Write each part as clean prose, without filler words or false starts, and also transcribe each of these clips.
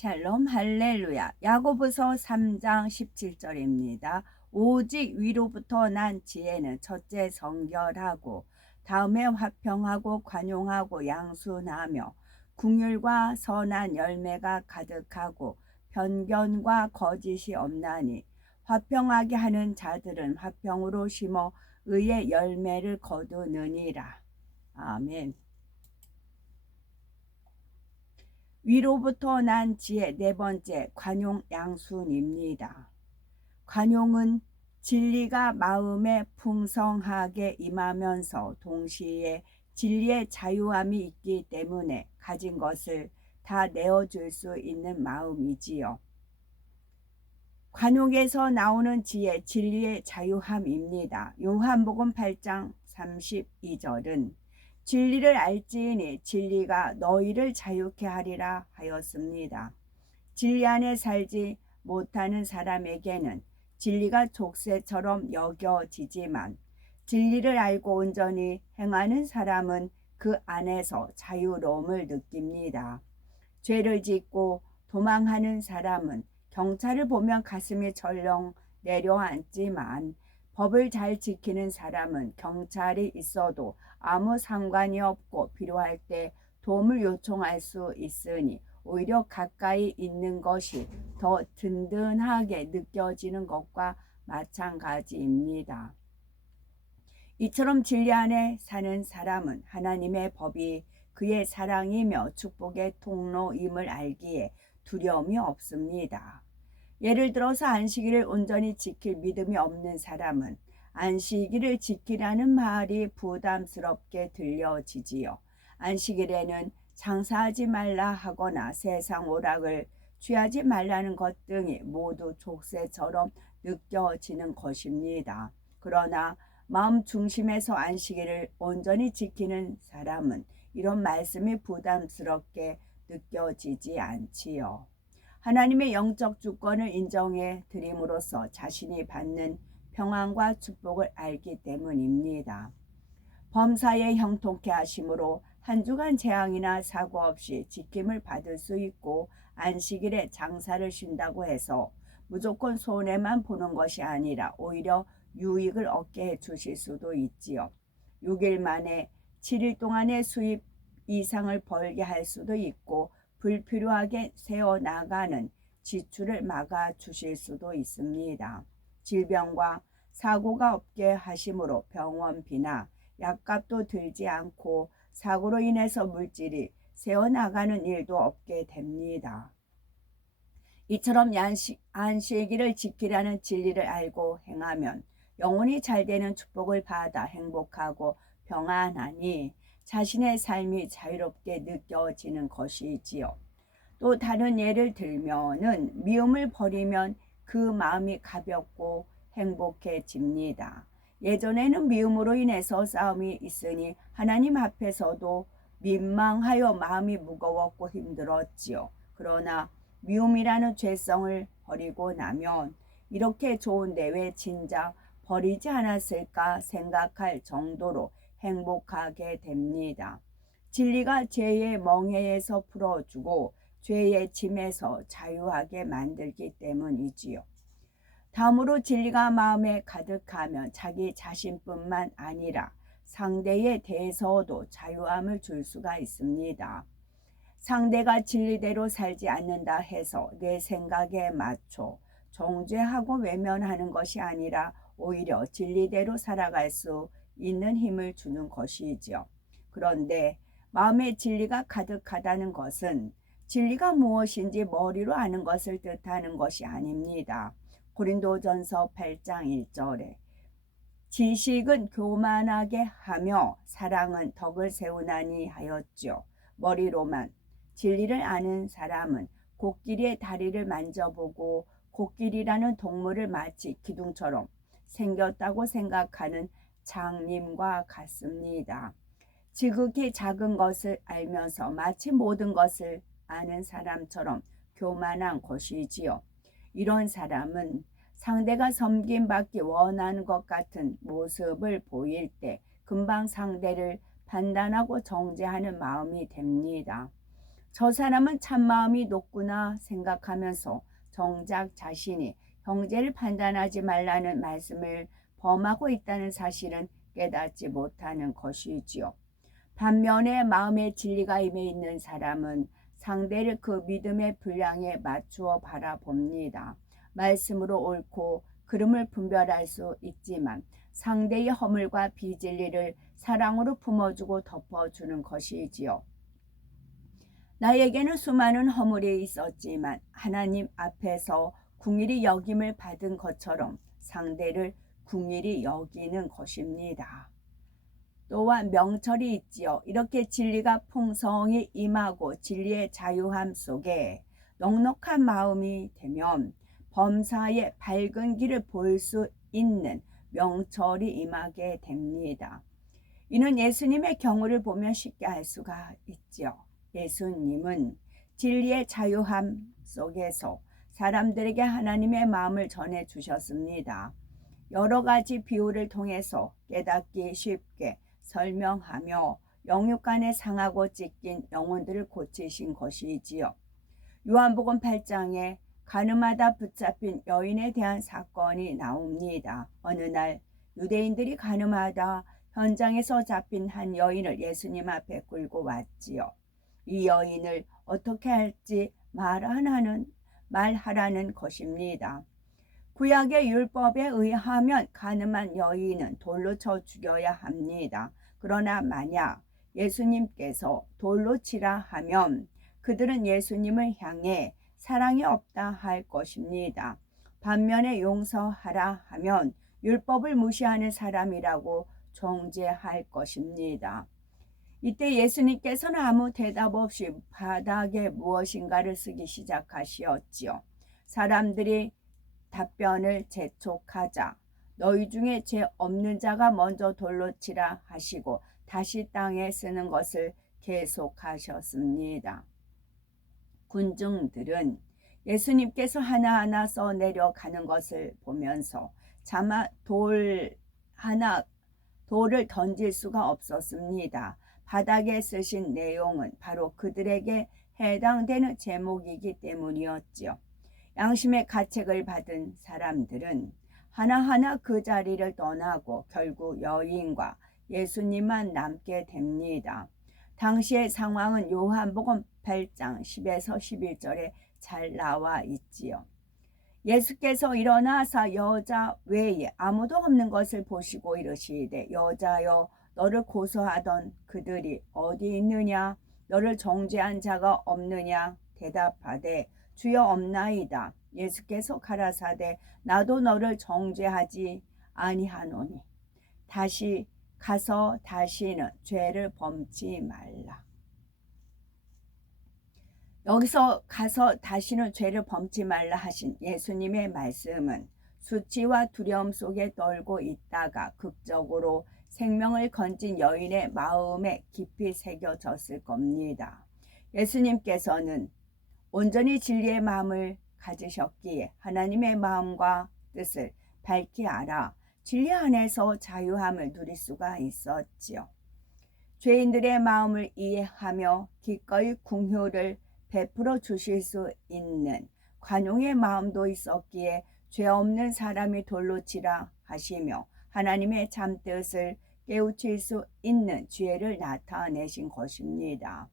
샬롬 할렐루야. 야고보서 3장 17절입니다. 오직 위로부터 난 지혜는 첫째 성결하고 다음에 화평하고 관용하고 양순하며 긍휼과 선한 열매가 가득하고 편견과 거짓이 없나니 화평하게 하는 자들은 화평으로 심어 의의 열매를 거두느니라. 아멘. 위로부터 난 지혜 네 번째 관용 양순입니다. 관용은 진리가 마음에 풍성하게 임하면서 동시에 진리의 자유함이 있기 때문에 가진 것을 다 내어줄 수 있는 마음이지요. 관용에서 나오는 지혜 진리의 자유함입니다. 요한복음 8장 32절은 진리를 알지니 진리가 너희를 자유케 하리라 하였습니다. 진리 안에 살지 못하는 사람에게는 진리가 족쇄처럼 여겨지지만 진리를 알고 온전히 행하는 사람은 그 안에서 자유로움을 느낍니다. 죄를 짓고 도망하는 사람은 경찰을 보면 가슴이 절렁 내려앉지만 법을 잘 지키는 사람은 경찰이 있어도 아무 상관이 없고 필요할 때 도움을 요청할 수 있으니 오히려 가까이 있는 것이 더 든든하게 느껴지는 것과 마찬가지입니다. 이처럼 진리 안에 사는 사람은 하나님의 법이 그의 사랑이며 축복의 통로임을 알기에 두려움이 없습니다. 예를 들어서 안식일을 온전히 지킬 믿음이 없는 사람은 안식일을 지키라는 말이 부담스럽게 들려지지요. 안식일에는 장사하지 말라 하거나 세상 오락을 취하지 말라는 것 등이 모두 족쇄처럼 느껴지는 것입니다. 그러나 마음 중심에서 안식일을 온전히 지키는 사람은 이런 말씀이 부담스럽게 느껴지지 않지요. 하나님의 영적 주권을 인정해 드림으로써 자신이 받는 평안과 축복을 알기 때문입니다. 범사에 형통케 하심으로 한 주간 재앙이나 사고 없이 지킴을 받을 수 있고 안식일에 장사를 쉰다고 해서 무조건 손해만 보는 것이 아니라 오히려 유익을 얻게 해주실 수도 있지요. 6일 만에 7일 동안의 수입 이상을 벌게 할 수도 있고 불필요하게 세어나가는 지출을 막아주실 수도 있습니다. 질병과 사고가 없게 하심으로 병원비나 약값도 들지 않고 사고로 인해서 물질이 새어나가는 일도 없게 됩니다. 이처럼 안식일을 지키라는 진리를 알고 행하면 영혼이 잘 되는 축복을 받아 행복하고 평안하니 자신의 삶이 자유롭게 느껴지는 것이지요. 또 다른 예를 들면은 미움을 버리면 그 마음이 가볍고 행복해집니다. 예전에는 미움으로 인해서 싸움이 있으니 하나님 앞에서도 민망하여 마음이 무거웠고 힘들었지요. 그러나 미움이라는 죄성을 버리고 나면 이렇게 좋은데 왜 진작 버리지 않았을까 생각할 정도로 행복하게 됩니다. 진리가 죄의 멍에에서 풀어주고 죄의 짐에서 자유하게 만들기 때문이지요. 다음으로 진리가 마음에 가득하면 자기 자신뿐만 아니라 상대에 대해서도 자유함을 줄 수가 있습니다. 상대가 진리대로 살지 않는다 해서 내 생각에 맞춰 정죄하고 외면하는 것이 아니라 오히려 진리대로 살아갈 수 있는 힘을 주는 것이지요. 그런데 마음에 진리가 가득하다는 것은 진리가 무엇인지 머리로 아는 것을 뜻하는 것이 아닙니다. 고린도전서 8장 1절에 지식은 교만하게 하며 사랑은 덕을 세우나니 하였죠. 머리로만 진리를 아는 사람은 코끼리의 다리를 만져보고 코끼리라는 동물을 마치 기둥처럼 생겼다고 생각하는 장님과 같습니다. 지극히 작은 것을 알면서 마치 모든 것을 아는 사람처럼 교만한 것이지요. 이런 사람은 상대가 섬김받기 원하는 것 같은 모습을 보일 때 금방 상대를 판단하고 정죄하는 마음이 됩니다. 저 사람은 참마음이 높구나 생각하면서 정작 자신이 형제를 판단하지 말라는 말씀을 범하고 있다는 사실은 깨닫지 못하는 것이지요. 반면에 마음의 진리가 임해 있는 사람은 상대를 그 믿음의 분량에 맞추어 바라봅니다. 말씀으로 옳고 그름을 분별할 수 있지만 상대의 허물과 비진리를 사랑으로 품어주고 덮어주는 것이지요. 나에게는 수많은 허물이 있었지만 하나님 앞에서 궁일이 여김을 받은 것처럼 상대를 궁일이 여기는 것입니다. 또한 명철이 있지요. 이렇게 진리가 풍성히 임하고 진리의 자유함 속에 넉넉한 마음이 되면 범사의 밝은 길을 볼 수 있는 명철이 임하게 됩니다. 이는 예수님의 경우를 보면 쉽게 알 수가 있지요. 예수님은 진리의 자유함 속에서 사람들에게 하나님의 마음을 전해 주셨습니다. 여러 가지 비유를 통해서 깨닫기 쉽게 설명하며 영육간에 상하고 찢긴 영혼들을 고치신 것이지요. 요한복음 8장에 가늠하다 붙잡힌 여인에 대한 사건이 나옵니다. 어느 날 유대인들이 가늠하다 현장에서 잡힌 한 여인을 예수님 앞에 끌고 왔지요. 이 여인을 어떻게 할지 말하라는 것입니다. 구약의 율법에 의하면 가늠한 여인은 돌로 쳐 죽여야 합니다. 그러나 만약 예수님께서 돌로 치라 하면 그들은 예수님을 향해 사랑이 없다 할 것입니다. 반면에 용서하라 하면 율법을 무시하는 사람이라고 정죄할 것입니다. 이때 예수님께서는 아무 대답 없이 바닥에 무엇인가를 쓰기 시작하시었지요. 사람들이 답변을 재촉하자 너희 중에 죄 없는 자가 먼저 돌로 치라 하시고 다시 땅에 쓰는 것을 계속하셨습니다. 군중들은 예수님께서 하나하나 써 내려가는 것을 보면서 차마 돌을 던질 수가 없었습니다. 바닥에 쓰신 내용은 바로 그들에게 해당되는 제목이기 때문이었지요. 양심의 가책을 받은 사람들은 하나하나 그 자리를 떠나고 결국 여인과 예수님만 남게 됩니다. 당시의 상황은 요한복음 8장 10에서 11절에 잘 나와 있지요. 예수께서 일어나사 여자 외에 아무도 없는 것을 보시고 이르시되 여자여 너를 고소하던 그들이 어디 있느냐 너를 정죄한 자가 없느냐 대답하되 주여 없나이다. 예수께서 가라사대 나도 너를 정죄하지 아니하노니 다시 가서 다시는 죄를 범치 말라. 여기서 가서 다시는 죄를 범치 말라 하신 예수님의 말씀은 수치와 두려움 속에 떨고 있다가 극적으로 생명을 건진 여인의 마음에 깊이 새겨졌을 겁니다. 예수님께서는 온전히 진리의 마음을 가지셨기에 하나님의 마음과 뜻을 밝히 알아 진리 안에서 자유함을 누릴 수가 있었지요. 죄인들의 마음을 이해하며 기꺼이 긍휼을 베풀어 주실 수 있는 관용의 마음도 있었기에 죄 없는 사람이 돌로 치라 하시며 하나님의 참뜻을 깨우칠 수 있는 지혜를 나타내신 것입니다.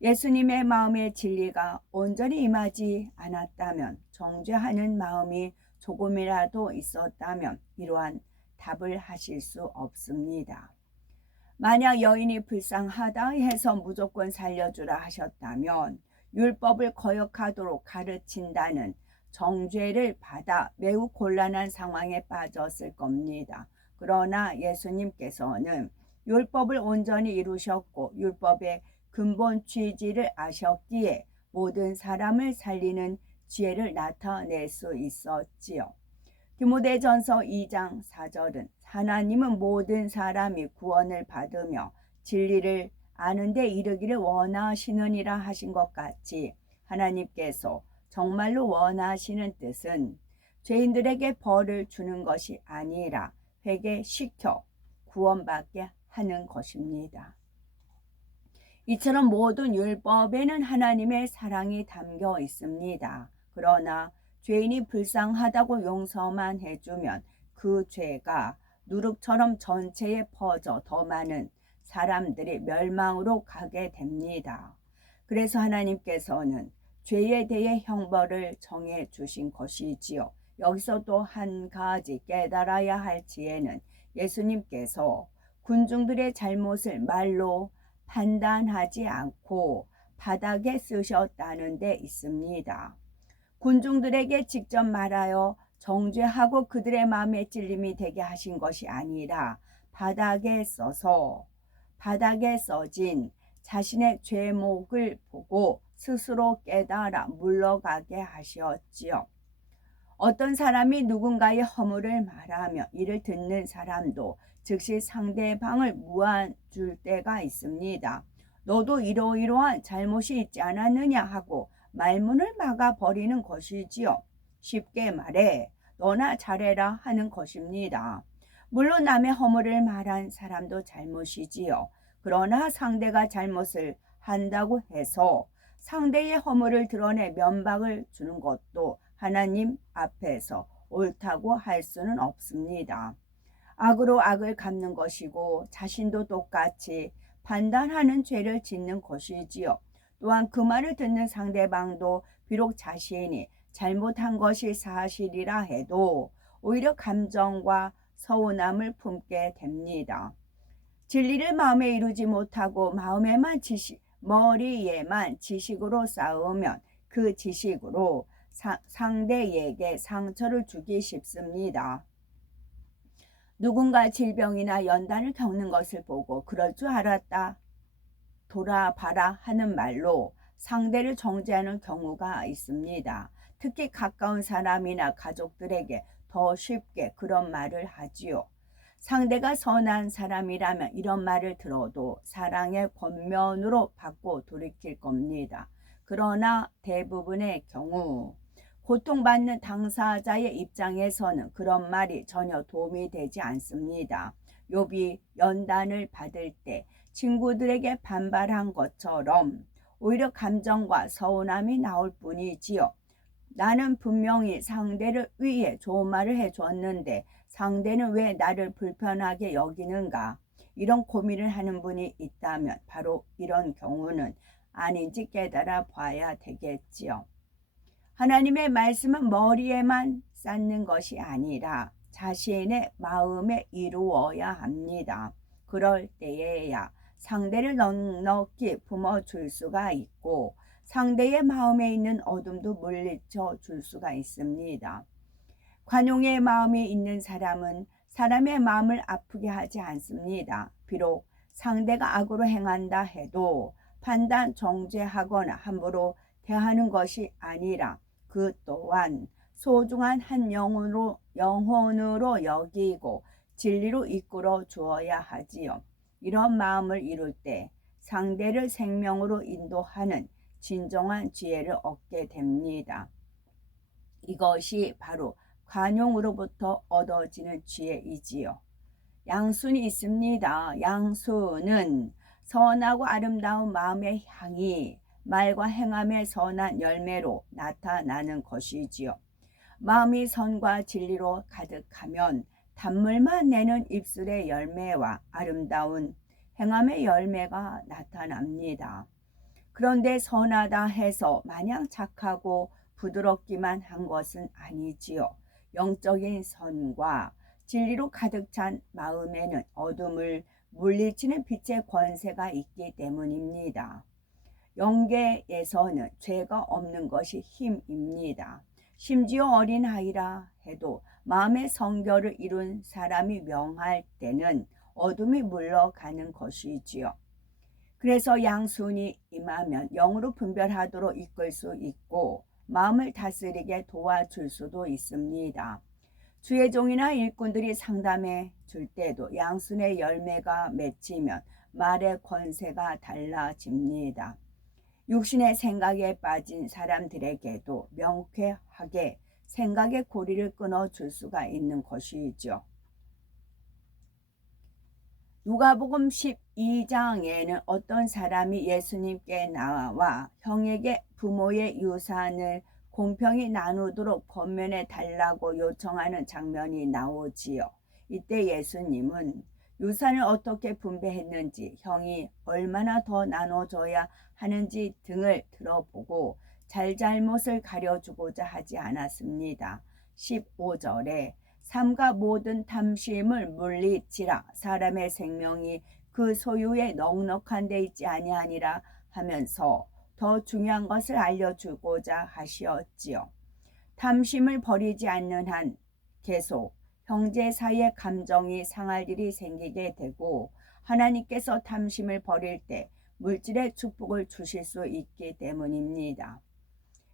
예수님의 마음의 진리가 온전히 임하지 않았다면 정죄하는 마음이 조금이라도 있었다면 이러한 답을 하실 수 없습니다. 만약 여인이 불쌍하다 해서 무조건 살려주라 하셨다면 율법을 거역하도록 가르친다는 정죄를 받아 매우 곤란한 상황에 빠졌을 겁니다. 그러나 예수님께서는 율법을 온전히 이루셨고 율법의 근본 취지를 아셨기에 모든 사람을 살리는 지혜를 나타낼 수 있었지요. 디모데전서 2장 4절은 하나님은 모든 사람이 구원을 받으며 진리를 아는 데 이르기를 원하시느니라 하신 것 같이 하나님께서 정말로 원하시는 뜻은 죄인들에게 벌을 주는 것이 아니라 회개시켜 구원받게 하는 것입니다. 이처럼 모든 율법에는 하나님의 사랑이 담겨 있습니다. 그러나 죄인이 불쌍하다고 용서만 해주면 그 죄가 누룩처럼 전체에 퍼져 더 많은 사람들이 멸망으로 가게 됩니다. 그래서 하나님께서는 죄에 대해 형벌을 정해 주신 것이지요. 여기서 또 한 가지 깨달아야 할 지혜는 예수님께서 군중들의 잘못을 말로 판단하지 않고 바닥에 쓰셨다는 데 있습니다. 군중들에게 직접 말하여 정죄하고 그들의 마음에 찔림이 되게 하신 것이 아니라 바닥에 써진 자신의 죄목을 보고 스스로 깨달아 물러가게 하셨지요. 어떤 사람이 누군가의 허물을 말하며 이를 듣는 사람도 즉시 상대방을 무안줄 때가 있습니다. 너도 이러이러한 잘못이 있지 않았느냐 하고 말문을 막아버리는 것이지요. 쉽게 말해 너나 잘해라 하는 것입니다. 물론 남의 허물을 말한 사람도 잘못이지요. 그러나 상대가 잘못을 한다고 해서 상대의 허물을 드러내 면박을 주는 것도 하나님 앞에서 옳다고 할 수는 없습니다. 악으로 악을 갚는 것이고 자신도 똑같이 판단하는 죄를 짓는 것이지요. 또한 그 말을 듣는 상대방도 비록 자신이 잘못한 것이 사실이라 해도 오히려 감정과 서운함을 품게 됩니다. 진리를 마음에 이루지 못하고 머리에만 지식으로 쌓으면 그 지식으로 상대에게 상처를 주기 쉽습니다. 누군가 질병이나 연단을 겪는 것을 보고 그럴 줄 알았다, 돌아봐라 하는 말로 상대를 정죄하는 경우가 있습니다. 특히 가까운 사람이나 가족들에게 더 쉽게 그런 말을 하지요. 상대가 선한 사람이라면 이런 말을 들어도 사랑의 권면으로 받고 돌이킬 겁니다. 그러나 대부분의 경우 고통받는 당사자의 입장에서는 그런 말이 전혀 도움이 되지 않습니다. 욥이 연단을 받을 때 친구들에게 반발한 것처럼 오히려 감정과 서운함이 나올 뿐이지요. 나는 분명히 상대를 위해 좋은 말을 해줬는데 상대는 왜 나를 불편하게 여기는가? 이런 고민을 하는 분이 있다면 바로 이런 경우는 아닌지 깨달아 봐야 되겠지요. 하나님의 말씀은 머리에만 쌓는 것이 아니라 자신의 마음에 이루어야 합니다. 그럴 때에야 상대를 넉넉히 품어줄 수가 있고 상대의 마음에 있는 어둠도 물리쳐 줄 수가 있습니다. 관용의 마음이 있는 사람은 사람의 마음을 아프게 하지 않습니다. 비록 상대가 악으로 행한다 해도 판단 정죄하거나 함부로 대하는 것이 아니라 그 또한 소중한 한 영혼으로 여기고 진리로 이끌어 주어야 하지요. 이런 마음을 이룰 때 상대를 생명으로 인도하는 진정한 지혜를 얻게 됩니다. 이것이 바로 관용으로부터 얻어지는 지혜이지요. 양순이 있습니다. 양순은 선하고 아름다운 마음의 향이 말과 행함의 선한 열매로 나타나는 것이지요. 마음이 선과 진리로 가득하면 단물만 내는 입술의 열매와 아름다운 행함의 열매가 나타납니다. 그런데 선하다 해서 마냥 착하고 부드럽기만 한 것은 아니지요. 영적인 선과 진리로 가득 찬 마음에는 어둠을 물리치는 빛의 권세가 있기 때문입니다. 영계에서는 죄가 없는 것이 힘입니다. 심지어 어린아이라 해도 마음의 성결을 이룬 사람이 명할 때는 어둠이 물러가는 것이지요. 그래서 양순이 임하면 영으로 분별하도록 이끌 수 있고 마음을 다스리게 도와줄 수도 있습니다. 주의 종이나 일꾼들이 상담해 줄 때도 양순의 열매가 맺히면 말의 권세가 달라집니다. 육신의 생각에 빠진 사람들에게도 명쾌하게 생각의 고리를 끊어줄 수가 있는 것이죠. 누가복음 12장에는 어떤 사람이 예수님께 나와 형에게 부모의 유산을 공평히 나누도록 권면해 달라고 요청하는 장면이 나오지요. 이때 예수님은 유산을 어떻게 분배했는지, 형이 얼마나 더 나눠줘야 하는지 등을 들어보고 잘잘못을 가려주고자 하지 않았습니다. 15절에 삼가 모든 탐심을 물리치라, 사람의 생명이 그 소유에 넉넉한 데 있지 아니하니라 하면서 더 중요한 것을 알려주고자 하시었지요. 탐심을 버리지 않는 한 계속 형제 사이의 감정이 상할 일이 생기게 되고, 하나님께서 탐심을 버릴 때 물질의 축복을 주실 수 있기 때문입니다.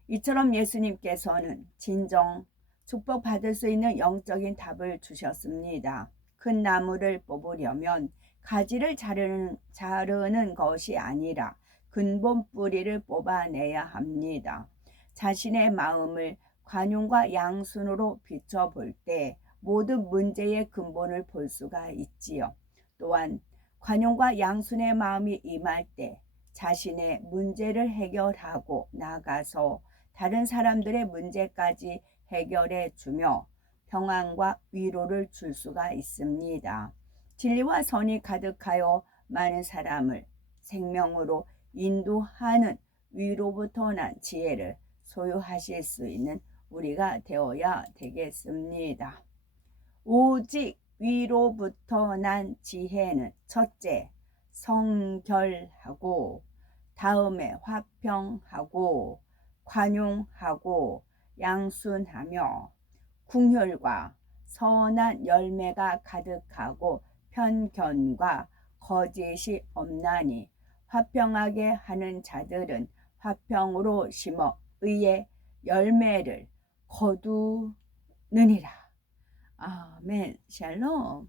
이처럼 예수님께서는 진정 축복받을 수 있는 영적인 답을 주셨습니다. 큰 나무를 뽑으려면 가지를 자르는 것이 아니라 근본 뿌리를 뽑아내야 합니다. 자신의 마음을 관용과 양순으로 비춰볼 때 모든 문제의 근본을 볼 수가 있지요. 또한 관용과 양순의 마음이 임할 때 자신의 문제를 해결하고 나가서 다른 사람들의 문제까지 해결해 주며 평안과 위로를 줄 수가 있습니다. 진리와 선이 가득하여 많은 사람을 생명으로 인도하는 위로부터 난 지혜를 소유하실 수 있는 우리가 되어야 되겠습니다. 오직 위로부터 난 지혜는 첫째, 성결하고, 다음에 화평하고, 관용하고, 양순하며, 궁혈과 선한 열매가 가득하고 편견과 거짓이 없나니, 화평하게 하는 자들은 화평으로 심어 의의 열매를 거두느니라. 아멘. 샬롬.